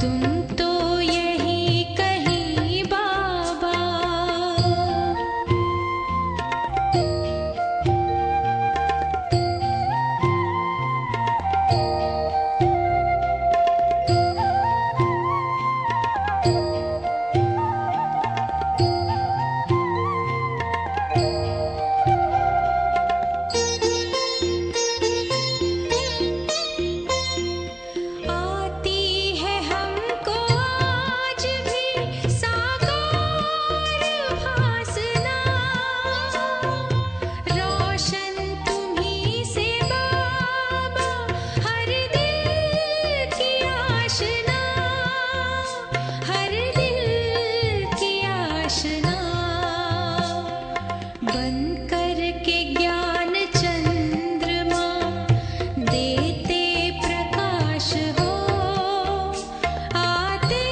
तुम तो यही कहीं बाबा। आती है हमको आज भी साकार भासना, रोशन तुम्ही से बाबा हर दिल की आशना, हर दिल की आशना। बन कर के ज्ञान चंद्रमा देते प्रकाश हो, आते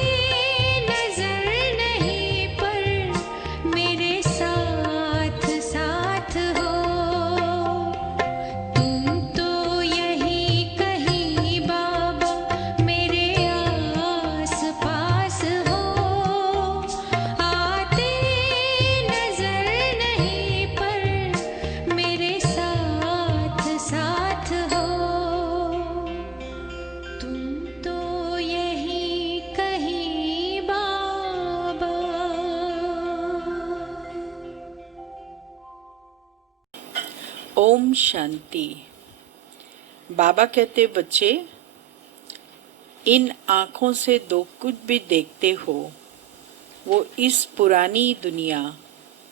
नजर नहीं पर मेरे साथ साथ हो। तुम तो यही कहीं बाबा मेरे आस पास हो, आते नजर नहीं पर मेरे साथ साथ हो। तुम तो यही कहीं बाबा। ओम शांति। बाबा कहते, बच्चे इन आँखों से जो कुछ भी देखते हो वो इस पुरानी दुनिया,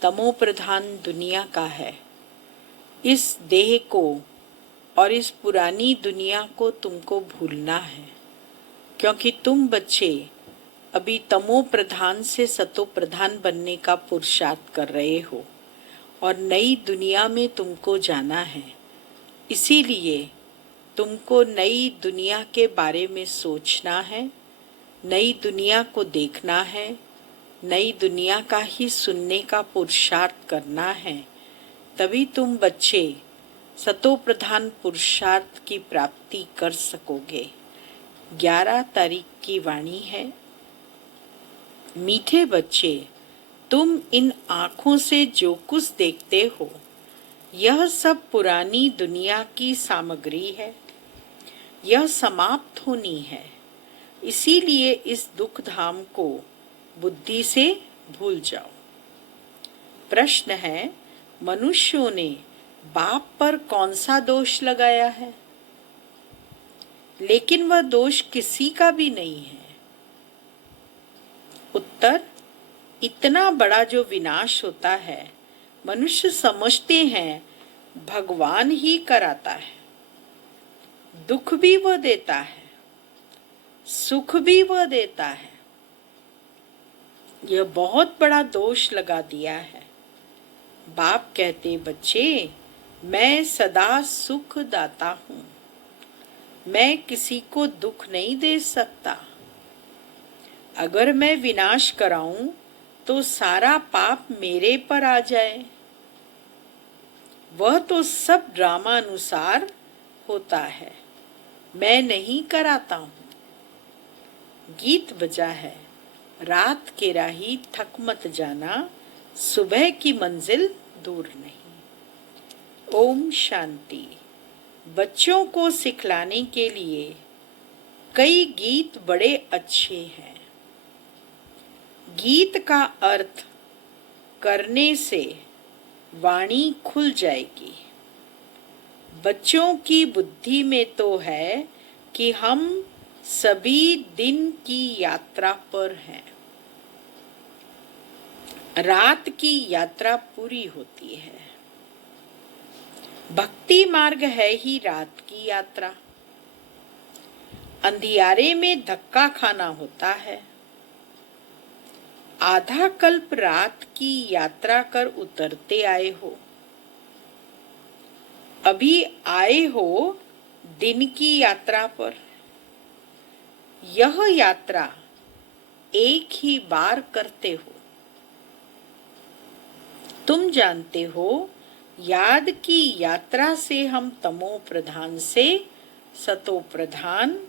तमो प्रधान दुनिया का है। इस देह को और इस पुरानी दुनिया को तुमको भूलना है, क्योंकि तुम बच्चे अभी तमो प्रधान से सतो प्रधान बनने का पुरुषार्थ कर रहे हो और नई दुनिया में तुमको जाना है। इसीलिए तुमको नई दुनिया के बारे में सोचना है, नई दुनिया को देखना है, नई दुनिया का ही सुनने का पुरुषार्थ करना है। तभी तुम बच्चे सतो प्रधान पुरुषार्थ की प्राप्ति कर सकोगे। 11 तारीख की वाणी है। मीठे बच्चे, तुम इन आँखों से जो कुछ देखते हो यह सब पुरानी दुनिया की सामग्री है, यह समाप्त होनी है। इसीलिए इस दुख धाम को बुद्धि से भूल जाओ। प्रश्न है, मनुष्यों ने बाप पर कौन सा दोष लगाया है? लेकिन वह दोष किसी का भी नहीं है। उत्तर, इतना बड़ा जो विनाश होता है मनुष्य समझते हैं भगवान ही कराता है। दुख भी वह देता है, सुख भी वह देता है। यह बहुत बड़ा दोष लगा दिया है। बाप कहते, बच्चे मैं सदा सुख दाता हूँ, मैं किसी को दुख नहीं दे सकता। अगर मैं विनाश कराऊं तो सारा पाप मेरे पर आ जाए। वह तो सब ड्रामा अनुसार होता है, मैं नहीं कराता हूँ। गीत बजा है, रात के राही थक मत जाना, सुबह की मंजिल दूर नहीं। ओम शांति। बच्चों को सिखलाने के लिए कई गीत बड़े अच्छे हैं। गीत का अर्थ करने से वाणी खुल जाएगी। बच्चों की बुद्धि में तो है कि हम सभी दिन की यात्रा पर हैं। रात की यात्रा पूरी होती है। भक्ति मार्ग है ही रात की यात्रा। अंधियारे में धक्का खाना होता है। आधा कल्प रात की यात्रा कर उतरते आए हो, अभी आए हो दिन की यात्रा पर। यह यात्रा एक ही बार करते हो। तुम जानते हो याद की यात्रा से हम तमो प्रधान से सतो प्रधान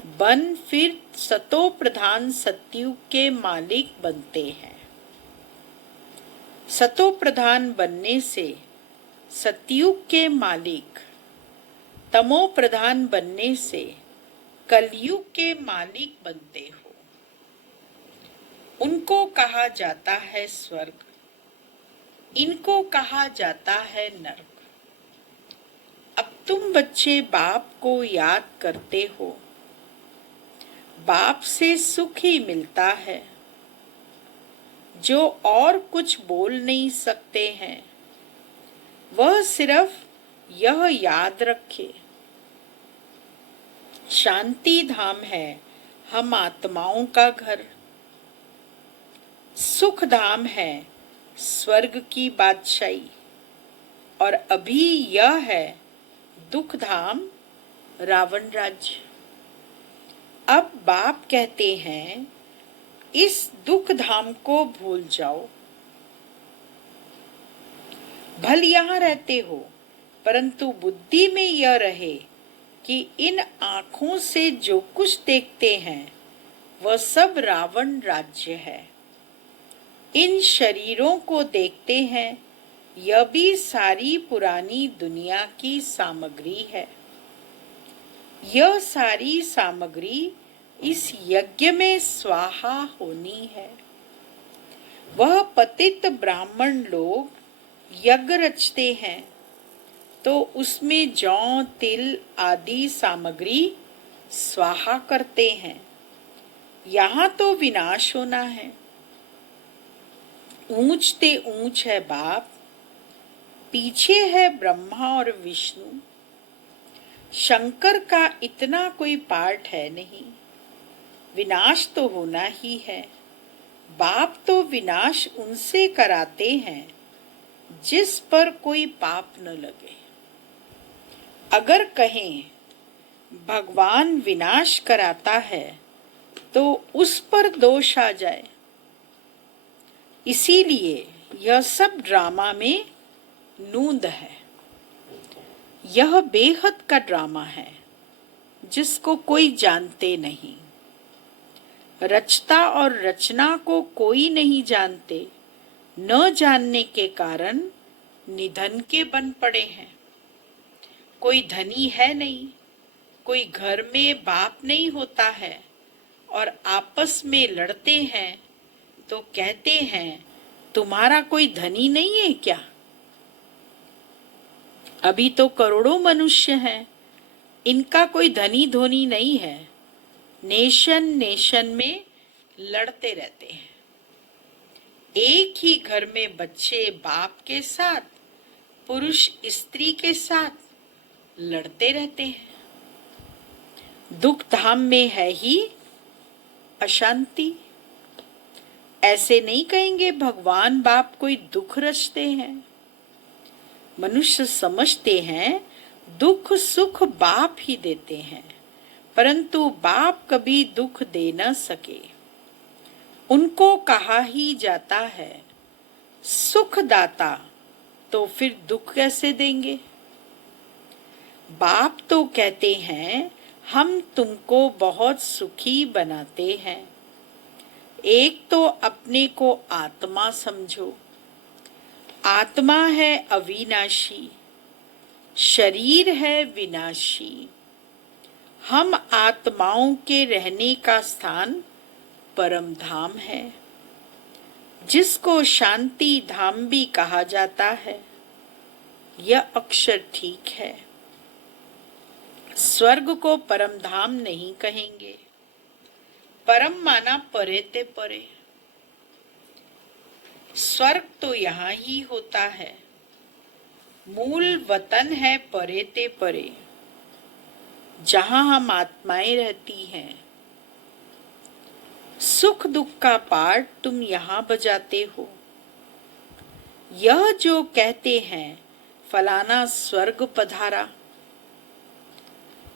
बन फिर सतो प्रधान सतयुग के मालिक बनते हैं। सतो प्रधान बनने से सतयुग के मालिक, तमो प्रधान बनने से कलयुग के मालिक बनते हो। उनको कहा जाता है स्वर्ग, इनको कहा जाता है नरक। अब तुम बच्चे बाप को याद करते हो। बाप से सुख ही मिलता है। जो और कुछ बोल नहीं सकते हैं, वह सिर्फ यह याद रखे, शांति धाम है हम आत्माओं का घर। सुख धाम है स्वर्ग की बादशाही, और अभी यह है दुख धाम रावण राज्य। अब बाप कहते हैं इस दुख धाम को भूल जाओ। भल यहाँ रहते हो, परंतु बुद्धि में यह रहे कि इन आँखों से जो कुछ देखते हैं वह सब रावण राज्य है। इन शरीरों को देखते हैं, यह भी सारी पुरानी दुनिया की सामग्री है। यह सारी सामग्री इस यज्ञ में स्वाहा होनी है। वह पतित ब्राह्मण लोग यज्ञ रचते हैं तो उसमें जौ तिल आदि सामग्री स्वाहा करते हैं। यहाँ तो विनाश होना है। ऊंच ते ऊंच है बाप, पीछे है ब्रह्मा और विष्णु। शंकर का इतना कोई पार्ट है नहीं। विनाश तो होना ही है। बाप तो विनाश उनसे कराते हैं जिस पर कोई पाप न लगे। अगर कहें भगवान विनाश कराता है तो उस पर दोष आ जाए। इसीलिए यह सब ड्रामा में नूंद है। यह बेहद का ड्रामा है जिसको कोई जानते नहीं। रचता और रचना को कोई नहीं जानते। न जानने के कारण निधन के बन पड़े हैं। कोई धनी है नहीं, कोई घर में बाप नहीं होता है और आपस में लड़ते हैं तो कहते हैं तुम्हारा कोई धनी नहीं है क्या? अभी तो करोड़ों मनुष्य हैं, इनका कोई धनी धोनी नहीं है। नेशन नेशन में लड़ते रहते हैं। एक ही घर में बच्चे बाप के साथ, पुरुष स्त्री के साथ लड़ते रहते हैं। दुख धाम में है ही अशांति। ऐसे नहीं कहेंगे भगवान बाप कोई दुख रचते हैं। मनुष्य समझते हैं दुख सुख बाप ही देते हैं, परंतु बाप कभी दुख दे न सके। उनको कहा ही जाता है सुख दाता, तो फिर दुख कैसे देंगे? बाप तो कहते हैं हम तुमको बहुत सुखी बनाते हैं। एक तो अपने को आत्मा समझो। आत्मा है अविनाशी, शरीर है विनाशी। हम आत्माओं के रहने का स्थान परम धाम है, जिसको शांति धाम भी कहा जाता है। यह अक्षर ठीक है। स्वर्ग को परम धाम नहीं कहेंगे। परम माना परे ते परे। स्वर्ग तो यहाँ ही होता है। मूल वतन है परे ते परे, जहाँ हम आत्माएं रहती हैं। सुख दुख का पार्ट तुम यहाँ बजाते हो। यह जो कहते हैं फलाना स्वर्ग पधारा,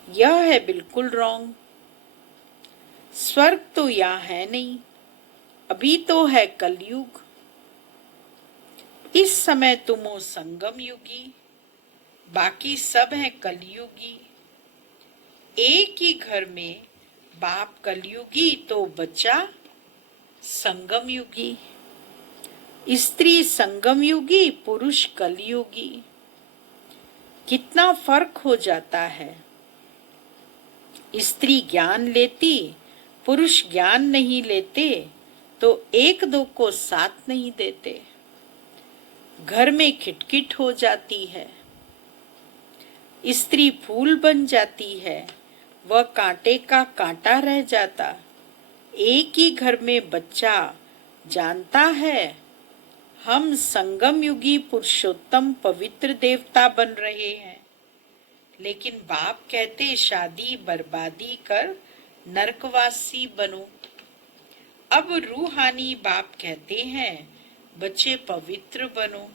यह है बिल्कुल रॉन्ग। स्वर्ग तो यहाँ है नहीं, अभी तो है कलयुग। इस समय तुम हो संगम युगी, बाकी सब है कलयुगी। एक ही घर में बाप कलयुगी तो बच्चा संगम युगी, स्त्री संगम युगी, पुरुष कलयुगी। कितना फर्क हो जाता है। स्त्री ज्ञान लेती, पुरुष ज्ञान नहीं लेते तो एक दो को साथ नहीं देते, घर में खिटखिट हो जाती है। स्त्री फूल बन जाती है, वह कांटे का कांटा रह जाता। एक ही घर में बच्चा जानता है हम संगम युगी पुरुषोत्तम पवित्र देवता बन रहे हैं, लेकिन बाप कहते शादी बर्बादी कर नरकवासी बनो। अब रूहानी बाप कहते हैं बच्चे पवित्र बनो।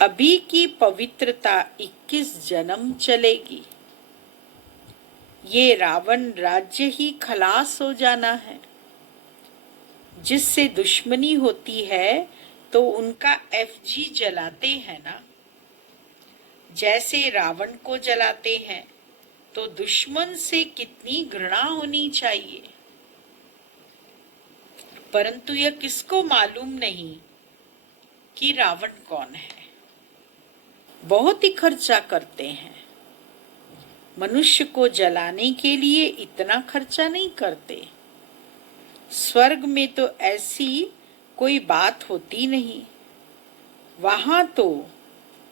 अभी की पवित्रता 21 जन्म चलेगी। ये रावण राज्य ही खलास हो जाना है। जिससे दुश्मनी होती है तो उनका एफजी जलाते हैं ना। जैसे रावण को जलाते हैं तो दुश्मन से कितनी घृणा होनी चाहिए। परंतु यह किसको मालूम नहीं कि रावण कौन है। बहुत ही खर्चा करते हैं। मनुष्य को जलाने के लिए इतना खर्चा नहीं करते। स्वर्ग में तो ऐसी कोई बात होती नहीं। वहां तो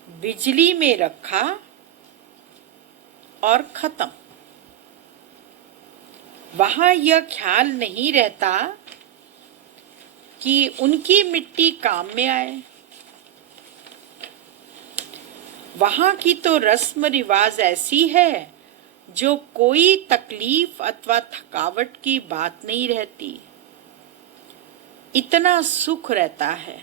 बिजली में रखा और खत्म। वहां यह ख्याल नहीं रहता कि उनकी मिट्टी काम में आए। वहां की तो रस्म रिवाज ऐसी है जो कोई तकलीफ अथवा थकावट की बात नहीं रहती। इतना सुख रहता है।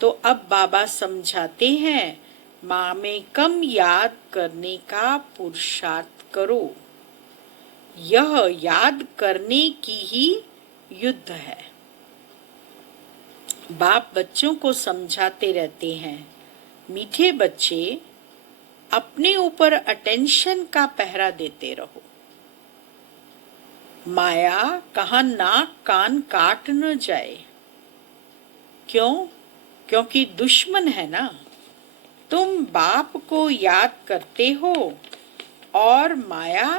तो अब बाबा समझाते हैं माँ में कम याद करने का पुरुषार्थ करो। यह याद करने की ही युद्ध है। बाप बच्चों को समझाते रहते हैं मीठे बच्चे अपने ऊपर अटेंशन का पहरा देते रहो। माया कहाँ नाक कान काट न जाए। क्यों? क्योंकि दुश्मन है ना। तुम बाप को याद करते हो और माया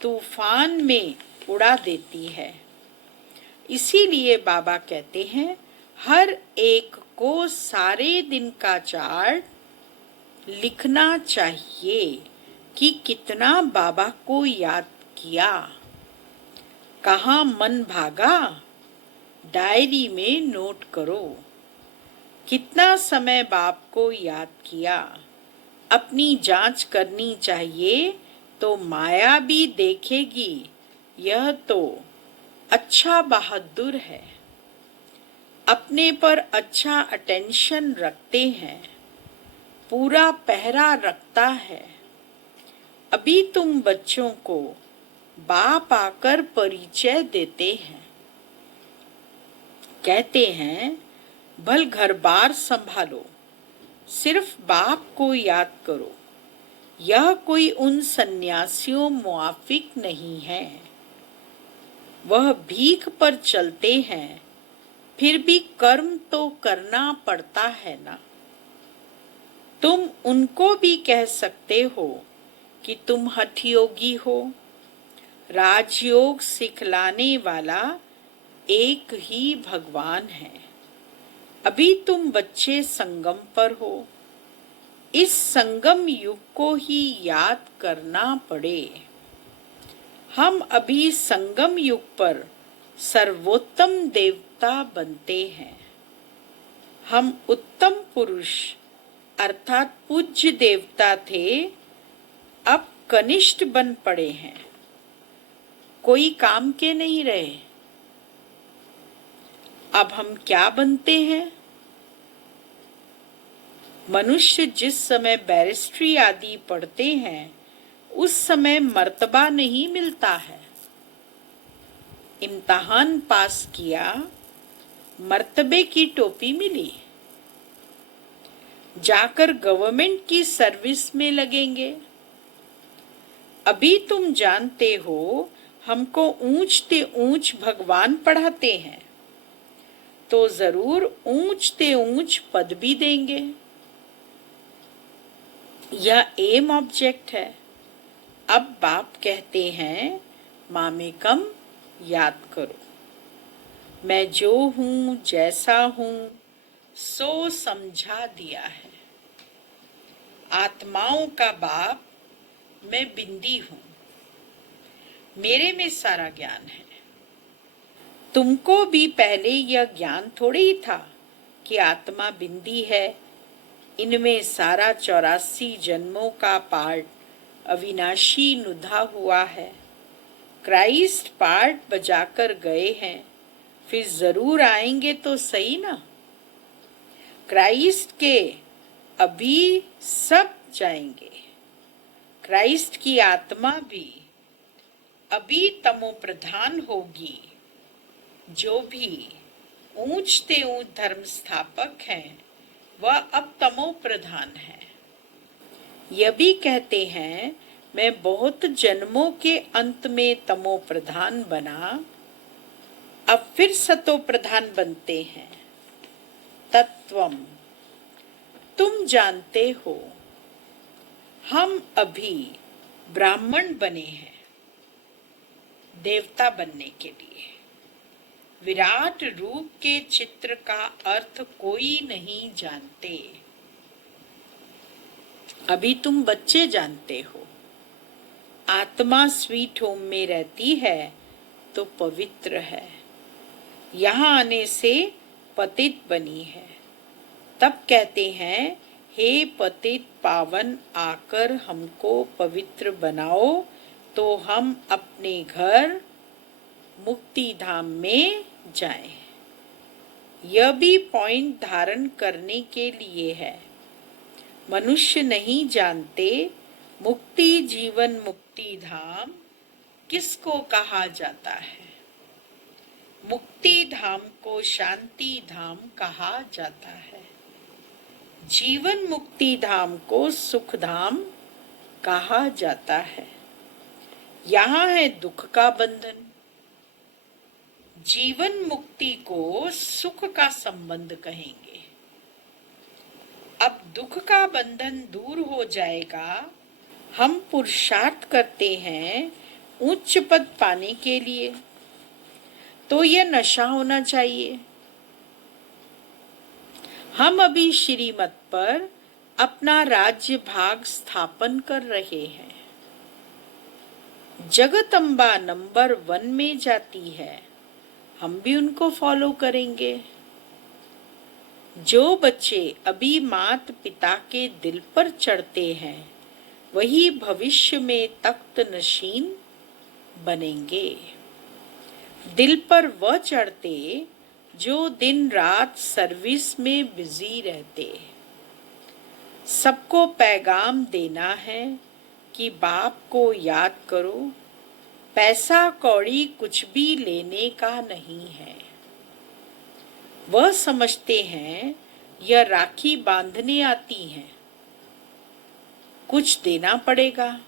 तूफान में उड़ा देती है। इसीलिए बाबा कहते हैं हर एक को सारे दिन का चार्ट लिखना चाहिए कि कितना बाबा को याद किया, कहाँ मन भागा, डायरी में नोट करो। कितना समय बाप को याद किया, अपनी जांच करनी चाहिए तो माया भी देखेगी यह तो अच्छा बहादुर है, अपने पर अच्छा अटेंशन रखते हैं, पूरा पहरा रखता है। अभी तुम बच्चों को बाप आकर परिचय देते हैं, कहते हैं भल घर बार संभालो, सिर्फ बाप को याद करो। यह कोई उन सन्यासियों मुआफिक नहीं है। वह भीख पर चलते हैं, फिर भी कर्म तो करना पड़ता है ना। तुम उनको भी कह सकते हो कि तुम हठयोगी हो। राजयोग सिखलाने वाला एक ही भगवान है। अभी तुम बच्चे संगम पर हो। इस संगम युग को ही याद करना पड़े। हम अभी संगम युग पर सर्वोत्तम देवता बनते हैं। हम उत्तम पुरुष अर्थात पूज्य देवता थे, अब कनिष्ठ बन पड़े हैं, कोई काम के नहीं रहे। अब हम क्या बनते हैं? मनुष्य जिस समय बैरिस्ट्री आदि पढ़ते हैं उस समय मर्तबा नहीं मिलता है। इम्तहान पास किया, मर्तबे की टोपी मिली, जाकर गवर्नमेंट की सर्विस में लगेंगे। अभी तुम जानते हो हमको ऊंचते ऊंच भगवान पढ़ाते हैं तो जरूर ऊंचते ऊंच पद भी देंगे। यह एम ऑब्जेक्ट है। अब बाप कहते हैं मामेकम याद करो, मैं जो हूं जैसा हूं सो समझा दिया है। आत्माओं का बाप मैं बिंदी हूं, मेरे में सारा ज्ञान है। तुमको भी पहले यह ज्ञान थोड़े ही था कि आत्मा बिंदी है, इनमें सारा 84 जन्मों का पार्ट अविनाशी नुधा हुआ है। क्राइस्ट पार्ट बजाकर गए हैं, फिर जरूर आएंगे तो सही ना। क्राइस्ट के अभी सब जाएंगे। क्राइस्ट की आत्मा भी अभी तमो प्रधान होगी। जो भी ऊंचते ऊंच धर्म स्थापक हैं वह अब तमो प्रधान है। यह भी कहते हैं मैं बहुत जन्मों के अंत में तमो प्रधान बना, अब फिर सतो प्रधान बनते हैं। तत्वम तुम जानते हो, हम अभी ब्राह्मण बने हैं देवता बनने के लिए। विराट रूप के चित्र का अर्थ कोई नहीं जानते, अभी तुम बच्चे जानते हो। आत्मा स्वीट होम में रहती है तो पवित्र है, यहाँ आने से पतित बनी है। तब कहते हैं हे पतित पावन आकर हमको पवित्र बनाओ तो हम अपने घर मुक्ति धाम में जाएं। यह भी पॉइंट धारण करने के लिए है। मनुष्य नहीं जानते मुक्ति जीवन मुक्ति धाम किसको कहा जाता है। मुक्ति धाम को शांति धाम कहा जाता है, जीवन मुक्ति धाम को सुख धाम कहा जाता है। यहाँ है दुख का बंधन। जीवन मुक्ति को सुख का संबंध कहेंगे। अब दुख का बंधन दूर हो जाएगा। हम पुरुषार्थ करते हैं उच्च पद पाने के लिए, तो यह नशा होना चाहिए। हम अभी श्रीमत पर अपना राज्य भाग स्थापन कर रहे हैं। जगदम्बा नंबर 1 में जाती है, हम भी उनको फॉलो करेंगे। जो बच्चे अभी माता पिता के दिल पर चढ़ते हैं वही भविष्य में तख्त नशीन बनेंगे। दिल पर वह चढ़ते जो दिन रात सर्विस में बिजी रहते। सबको पैगाम देना है कि बाप को याद करो, पैसा कौड़ी कुछ भी लेने का नहीं है। वह समझते हैं यह राखी बांधने आती हैं, कुछ देना पड़ेगा।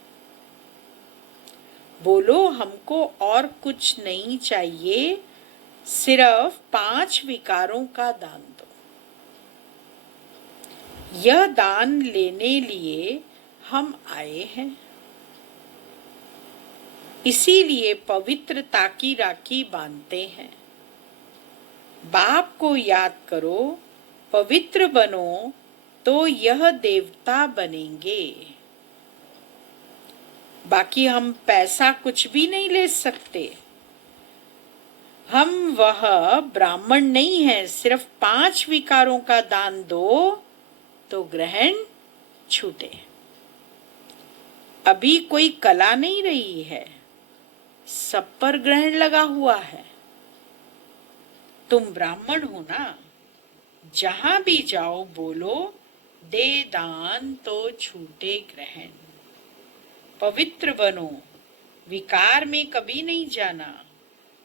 बोलो हमको और कुछ नहीं चाहिए, सिर्फ 5 विकारों का दान दो। यह दान लेने लिए हम आए हैं। इसीलिए पवित्रता की राखी बांधते हैं। बाप को याद करो, पवित्र बनो तो यह देवता बनेंगे। बाकी हम पैसा कुछ भी नहीं ले सकते। हम वह ब्राह्मण नहीं है। सिर्फ 5 विकारों का दान दो तो ग्रहण छूटे। अभी कोई कला नहीं रही है, सब पर ग्रहण लगा हुआ है। तुम ब्राह्मण हो ना, जहां भी जाओ बोलो दे दान तो छूटे ग्रहण। पवित्र बनो, विकार में कभी नहीं जाना।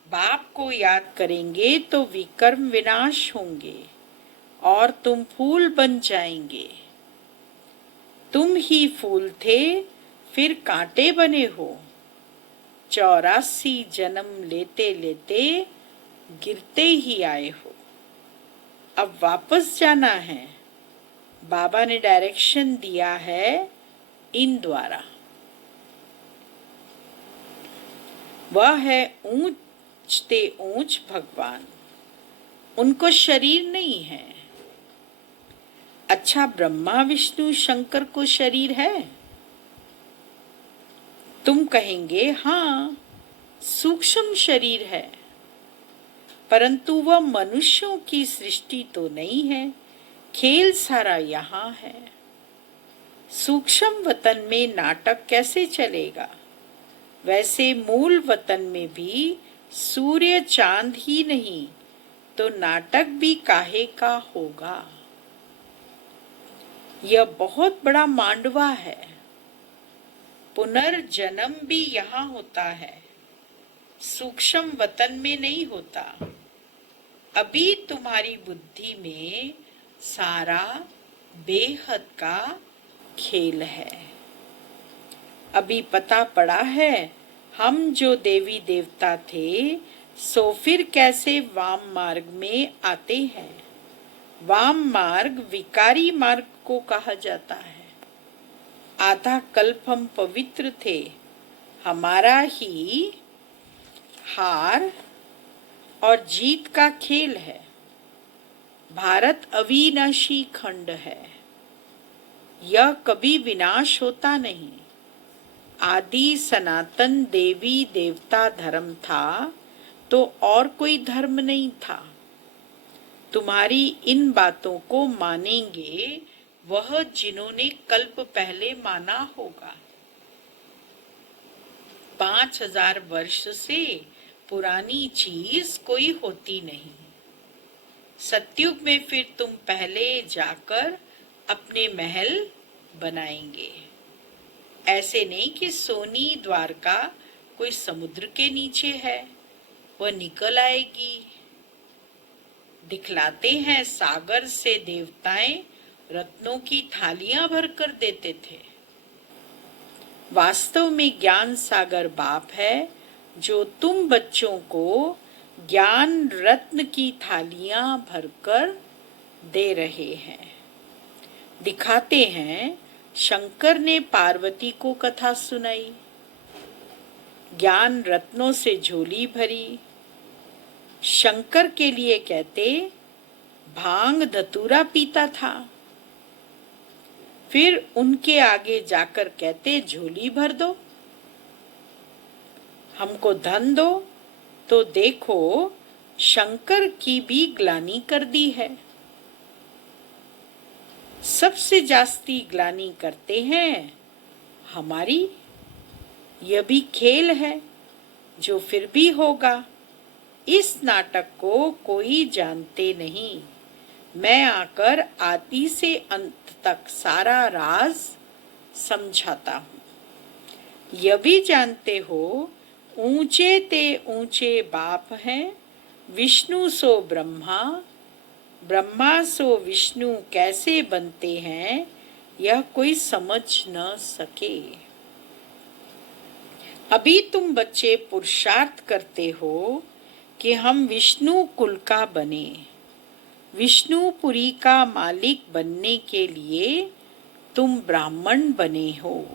बाप को याद करेंगे तो विकर्म विनाश होंगे और तुम फूल बन जाएंगे। तुम ही फूल थे, फिर कांटे बने हो। 84 जन्म लेते लेते गिरते ही आए हो। अब वापस जाना है। बाबा ने डायरेक्शन दिया है इन द्वारा। वह है ऊंच ते ऊंच भगवान। उनको शरीर नहीं है। अच्छा, ब्रह्मा विष्णु शंकर को शरीर है? तुम कहेंगे हाँ, सूक्ष्म शरीर है, परंतु वह मनुष्यों की सृष्टि तो नहीं है। खेल सारा यहाँ है। सूक्ष्म वतन में नाटक कैसे चलेगा? वैसे मूल वतन में भी सूर्य चांद ही नहीं तो नाटक भी काहे का होगा। यह बहुत बड़ा मांडवा है। पुनर्जन्म भी यहाँ होता है, सूक्ष्म वतन में नहीं होता। अभी तुम्हारी बुद्धि में सारा बेहद का खेल है। अभी पता पड़ा है हम जो देवी देवता थे सो फिर कैसे वाम मार्ग में आते हैं। वाम मार्ग विकारी मार्ग को कहा जाता है। आधा कल्प हम पवित्र थे। हमारा ही हार और जीत का खेल है। भारत अविनाशी खंड है। यह कभी विनाश होता नहीं। आदि सनातन देवी देवता धर्म था तो और कोई धर्म नहीं था। तुम्हारी इन बातों को मानेंगे वह जिन्होंने कल्प पहले माना होगा। 5000 वर्ष से पुरानी चीज कोई होती नहीं। सतयुग में फिर तुम पहले जाकर अपने महल बनाएंगे। ऐसे नहीं कि सोनी द्वारका कोई समुद्र के नीचे है, वह निकल आएगी। दिखलाते हैं सागर से देवताएं रत्नों की थालियां भर कर देते थे। वास्तव में ज्ञान सागर बाप है जो तुम बच्चों को ज्ञान रत्न की थालियां भरकर दे रहे हैं। दिखाते हैं शंकर ने पार्वती को कथा सुनाई, ज्ञान रत्नों से झोली भरी। शंकर के लिए कहते भांग धतूरा पीता था, फिर उनके आगे जाकर कहते झोली भर दो, हमको धन दो। तो देखो शंकर की भी ग्लानि कर दी है। सबसे जास्ती ग्लानि करते हैं हमारी। यह भी खेल है जो फिर भी होगा। इस नाटक को कोई जानते नहीं। मैं आकर आदि से अंत तक सारा राज समझाता हूँ। यह भी जानते हो ऊंचे ते ऊंचे बाप हैं, विष्णु सो ब्रह्मा, ब्रह्मा सो विष्णु कैसे बनते हैं यह कोई समझ न सके। अभी तुम बच्चे पुरुषार्थ करते हो कि हम विष्णु कुल का बने। विष्णुपुरी का मालिक बनने के लिए तुम ब्राह्मण बने हो।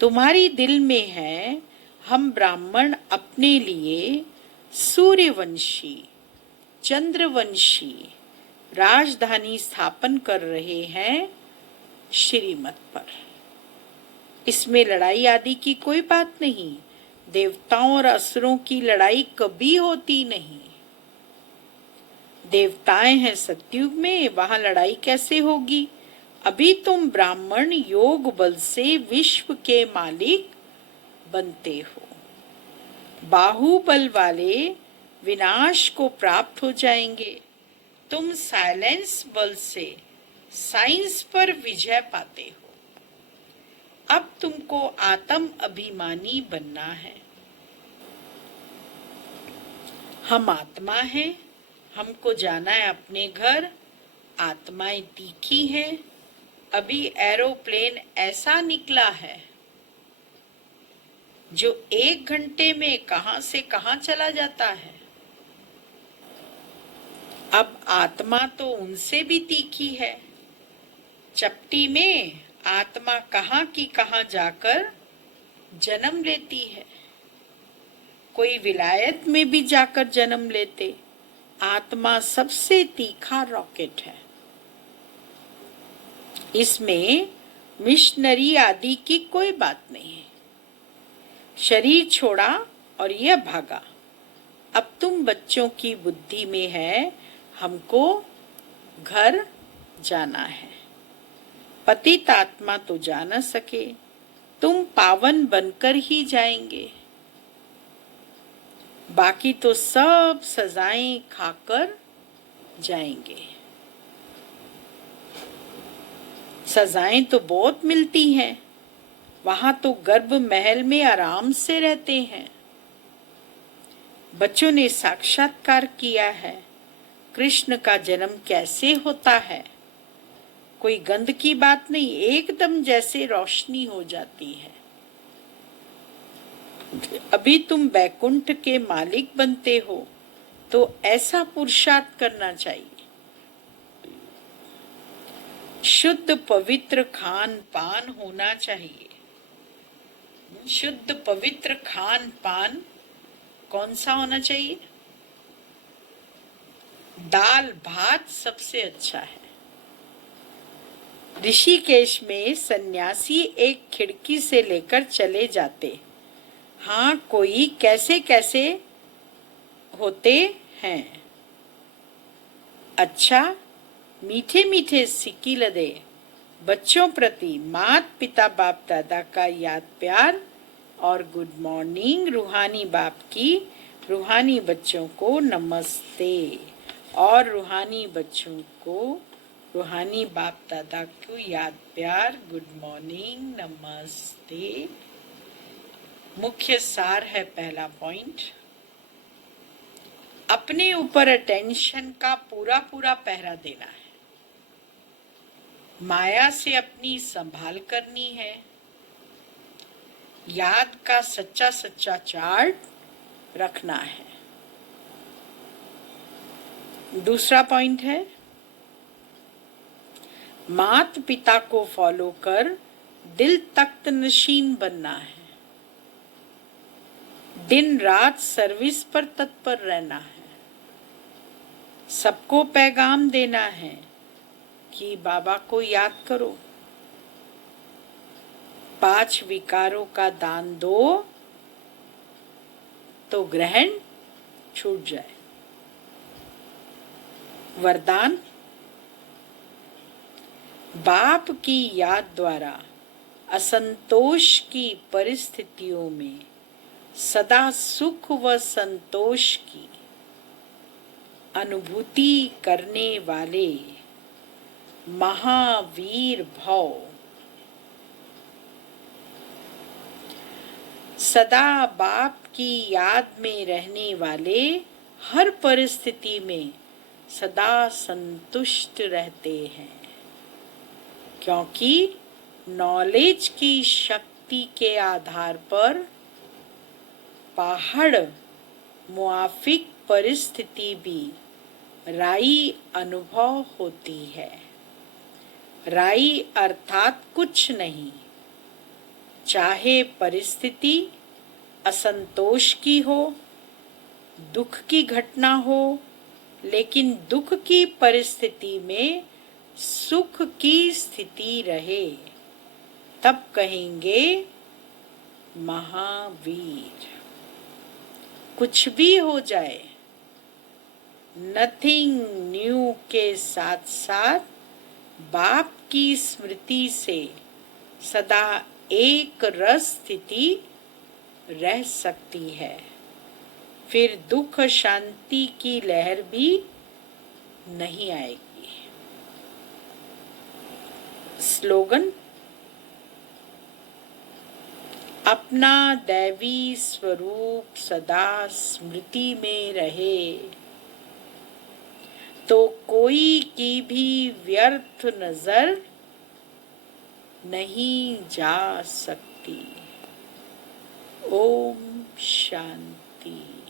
तुम्हारी दिल में है हम ब्राह्मण अपने लिए सूर्यवंशी चंद्रवंशी राजधानी स्थापन कर रहे हैं श्रीमत पर। इसमें लड़ाई आदि की कोई बात नहीं। देवताओं और असुरों की लड़ाई कभी होती नहीं। देवताएं हैं सतयुग में, वहां लड़ाई कैसे होगी। अभी तुम ब्राह्मण योग बल से विश्व के मालिक बनते हो। बाहुबल वाले विनाश को प्राप्त हो जाएंगे। तुम साइलेंस बल से साइंस पर विजय पाते हो। अब तुमको आत्म अभिमानी बनना है। हम आत्मा हैं, हमको जाना है अपने घर। आत्माएं तीखी हैं। अभी एरोप्लेन ऐसा निकला है, जो 1 घंटे में कहां से कहां चला जाता है। अब आत्मा तो उनसे भी तीखी है। चपटी में आत्मा कहां की कहां जाकर जन्म लेती है। कोई विलायत में भी जाकर जन्म लेते। आत्मा सबसे तीखा रॉकेट है। इसमें मिशनरी आदि की कोई बात नहीं है। शरीर छोड़ा और यह भागा। अब तुम बच्चों की बुद्धि में है, हमको घर जाना है। पतित आत्मा तो जा न सके, तुम पावन बनकर ही जाएंगे। बाकी तो सब सजाएं खाकर जाएंगे। सजाएं तो बहुत मिलती हैं। वहां तो गर्भ महल में आराम से रहते हैं। बच्चों ने साक्षात्कार किया है कृष्ण का जन्म कैसे होता है। कोई गंध की बात नहीं, एकदम जैसे रोशनी हो जाती है। अभी तुम बैकुंठ के मालिक बनते हो तो ऐसा पुरुषार्थ करना चाहिए। शुद्ध पवित्र खान पान होना चाहिए। शुद्ध पवित्र खान पान कौन सा होना चाहिए? दाल भात सबसे अच्छा है। ऋषिकेश में सन्यासी एक खिड़की से लेकर चले जाते। हाँ, कोई कैसे कैसे होते हैं। अच्छा, मीठे मीठे सिक्की लदे बच्चों प्रति मात पिता बाप दादा का याद प्यार और गुड मॉर्निंग। रूहानी बाप की रूहानी बच्चों को नमस्ते और रूहानी बच्चों को रूहानी बाप दादा को याद प्यार गुड मॉर्निंग नमस्ते। मुख्य सार है पहला पॉइंट, अपने ऊपर अटेंशन का पूरा पूरा पहरा देना है। माया से अपनी संभाल करनी है। याद का सच्चा सच्चा चार्ट रखना है। दूसरा पॉइंट है, मात पिता को फॉलो कर दिल तख्त नशीन बनना है। दिन रात सर्विस पर तत्पर रहना है। सबको पैगाम देना है कि बाबा को याद करो। 5 विकारों का दान दो तो ग्रहण छूट जाए। वरदान, बाप की याद द्वारा असंतोष की परिस्थितियों में सदा सुख व संतोष की अनुभूति करने वाले महावीर भव। सदा बाप की याद में रहने वाले हर परिस्थिति में सदा संतुष्ट रहते हैं, क्योंकि नॉलेज की शक्ति के आधार पर पहाड़ मुआफिक परिस्थिति भी राई अनुभव होती है। राई अर्थात कुछ नहीं, चाहे परिस्थिति असंतोष की हो, दुख की घटना हो, लेकिन दुख की परिस्थिति में सुख की स्थिति रहे, तब कहेंगे महावीर। कुछ भी हो जाए, नथिंग न्यू के साथ साथ बाप की स्मृति से सदा एक रस स्थिति रह सकती है। फिर दुख शांति की लहर भी नहीं आएगी। स्लोगन, अपना दैवी स्वरूप सदा स्मृति में रहे तो कोई की भी व्यर्थ नजर नहीं जा सकती। ओम शांति।